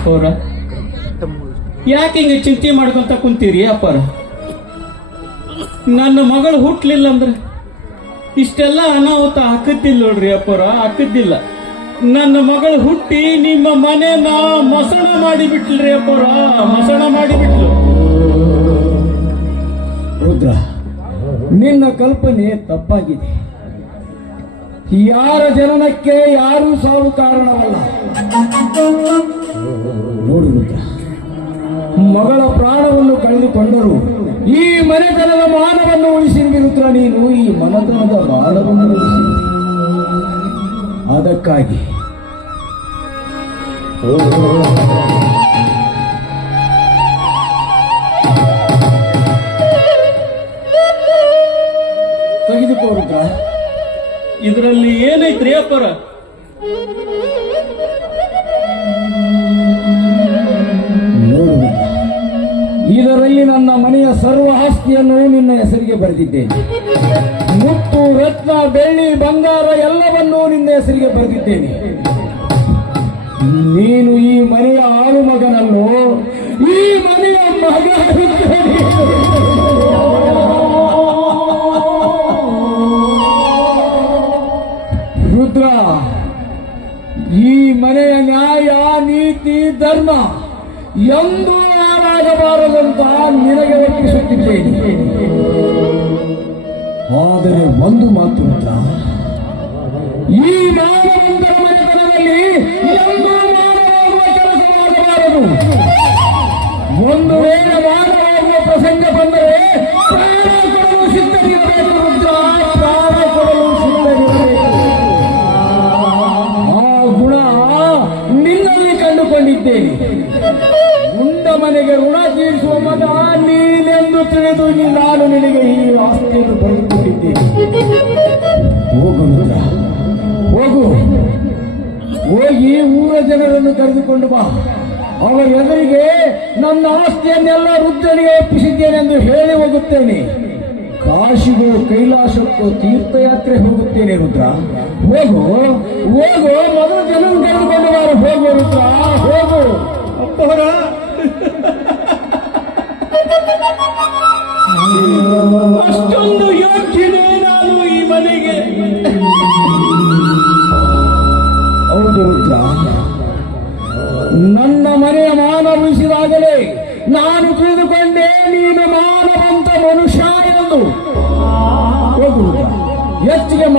ಅಪ್ಪವ್ರ? ಯಾಕೆ ಹಿಂಗೆ ಚಿಂತೆ ಮಾಡ್ಕೊಂತ ಕುಂತೀರಿ ಅಪ್ಪಾರ ನನ್ನ ಮಗಳು ಹುಟ್ಲಿಲ್ಲ ಅಂದ್ರೆ ಇಷ್ಟೆಲ್ಲ ಅನಾಹುತ ಹಾಕದ್ದಿಲ್ಲ ನೋಡ್ರಿ ಅಪ್ಪರ ಹಾಕದ್ದಿಲ್ಲ ನನ್ನ ಮಗಳು ಹುಟ್ಟಿ ನಿಮ್ಮ ಮನೆನ ಮಸಣ ಮಾಡಿಬಿಟ್ಲ್ರಿ ಅಪ್ಪರ ಮಸಣ ಮಾಡಿಬಿಟ್ಲು. ರುದ್ರ, ನಿನ್ನ ಕಲ್ಪನೆ ತಪ್ಪಾಗಿದೆ. ಯಾರ ಜನನಕ್ಕೆ ಯಾರೂ ಸಾವು ಕಾರಣವಲ್ಲ. ನೋಡು ಮಿತ್ರ ಮಗಳ ಪ್ರಾಣವನ್ನು ಕಳೆದುಕೊಂಡರು. ಈ ಮನೆತನದ ಮಾನವನ್ನು ಉಳಿಸಿ ನೀನು ಈ ಮನೆತನದ ಮಾನವನ್ನು ಉಳಿಸಿ. ಅದಕ್ಕಾಗಿ. ತೆಗೆದುಕೋ ಇದರಲ್ಲಿ ಏನೈತ್ರಿ ಅಪ್ಪರ ಆಸ್ತಿಯನ್ನು ನಿನ್ನ ಹೆಸರಿಗೆ ಬರೆದಿದ್ದೇನೆ. ಮುತ್ತು, ರತ್ನ, ಬೆಳ್ಳಿ, ಬಂಗಾರ ಎಲ್ಲವನ್ನೂ ನಿನ್ನ ಹೆಸರಿಗೆ ಬರೆದಿದ್ದೇನೆ. ನೀನು ಈ ಮನೆಯ ಆಳು ಮಗನನ್ನು ಈ ಮನೆಯ ಮಗ ರುದ್ರ, ಈ ಮನೆಯ ನ್ಯಾಯ, ನೀತಿ, ಧರ್ಮ ಎಂದೂ ಹಾಳಾಗಬಾರದಂತ ನಿನಗೆ ಒಪ್ಪಿಸುತ್ತಿದ್ದೇನೆ. ಆದರೆ ಒಂದು ಮಾತು ಮಾತ್ರ ಈ ಮಾನವಂತರ ಮನೆತನದಲ್ಲಿ ಎಂದೂ ಮಾನವಾಗುವ ಕೆಲಸವಾಗಬಾರದು ಒಂದು ವೇಳೆ ಮಾನವಾಗುವ ಪ್ರಸಂಗ ಬಂದರೆ ಪ್ರಾಣ ಕಂಡುಕೊಂಡಿದ್ದೇನೆ ಉಂಡ ಮನೆಗೆ ಋಣ ತೀರಿಸುವ ಮತ ನೀನೆಂದು ತಿಳಿದು ನಾನು ನಿನಗೆ ಈ ಆಸ್ತಿಯನ್ನು ಬರೆದುಕೊಂಡಿದ್ದೇನೆ ಹೋಗು ಹೋಗು. ಹೋಗಿ ಊರ ಜನರನ್ನು ಕರೆದುಕೊಂಡು ಬಾ. ಅವರ ಎದುರಿಗೆ ನನ್ನ ಆಸ್ತಿಯನ್ನೆಲ್ಲ ವೃದ್ಧರಿಗೆ ಒಪ್ಪಿಸಿದ್ದೇನೆ ಎಂದು ಹೇಳಿ ಹೋಗುತ್ತೇನೆ. ಕಾಶಿಗೂ ಕೈಲಾಸಕ್ಕೂ ತೀರ್ಥಯಾತ್ರೆ ಹೋಗುತ್ತೇನೆ ರುದ್ರ. ಹೋಗು ಹೋಗು ಮೊದಲು ಜನರು ಕರೆದುಕೊಂಡು ಬಾರು ಹೋಗು ರುದ್ರ ಹೋಗು. ಅಪ್ಪವರ. ಅಷ್ಟೊಂದು ಯೋಗ್ಯನೇ ನಾನು ಈ ಮನೆಗೆ. ಹೌದು ರುದ್ರ. ನನ್ನ ಮನೆಯ ಮಾನ ಉಳಿಸಿದಾಗಲೇ ನಾನು ತಿಳಿದುಕೊಂಡೆ ನೀನು ಮಾನವಂತ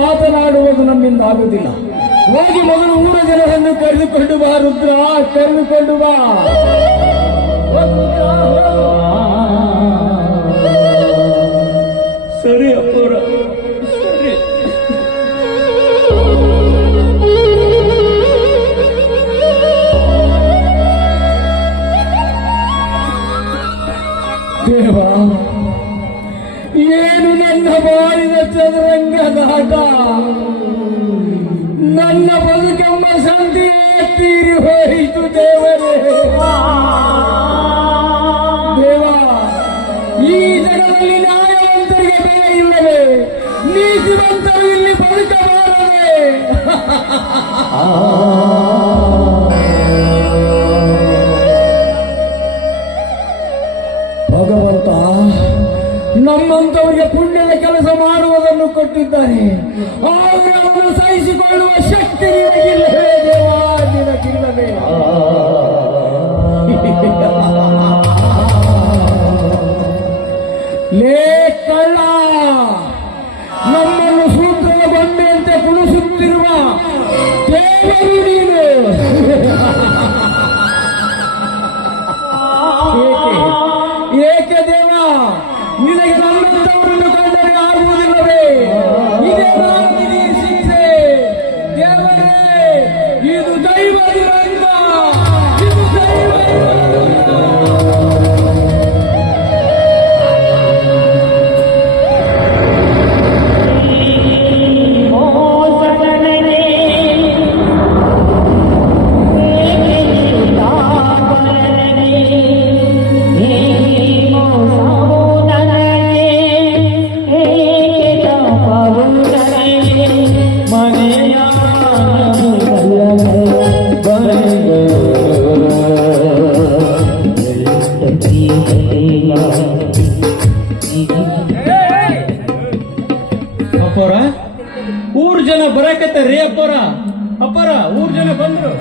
ಮಾತನಾಡುವುದು ನಮ್ಮಿಂದ ಆಗುವುದಿಲ್ಲ. ಹೋಗಿ ಮೊದಲು ಊರ ಜನರನ್ನು ಕರೆದುಕೊಂಡು ಬಾ ರುದ್ರ ಕರೆದುಕೊಂಡು ಬಾ. ಭಗವಂತ ನಮ್ಮಂತವರಿಗೆ ಪುಣ್ಯದ ಕೆಲಸ ಮಾಡುವುದನ್ನು ಕೊಟ್ಟಿದ್ದಾನೆ. ಆದರೆ ಅವನು ಸಹಿಸಿಕೊಳ್ಳುವ ಶಕ್ತಿ ನಿನಗಿಲ್ಲವೇ ದೇವಾ ನಿನಗಿಲ್ಲವೇ. ಊರ್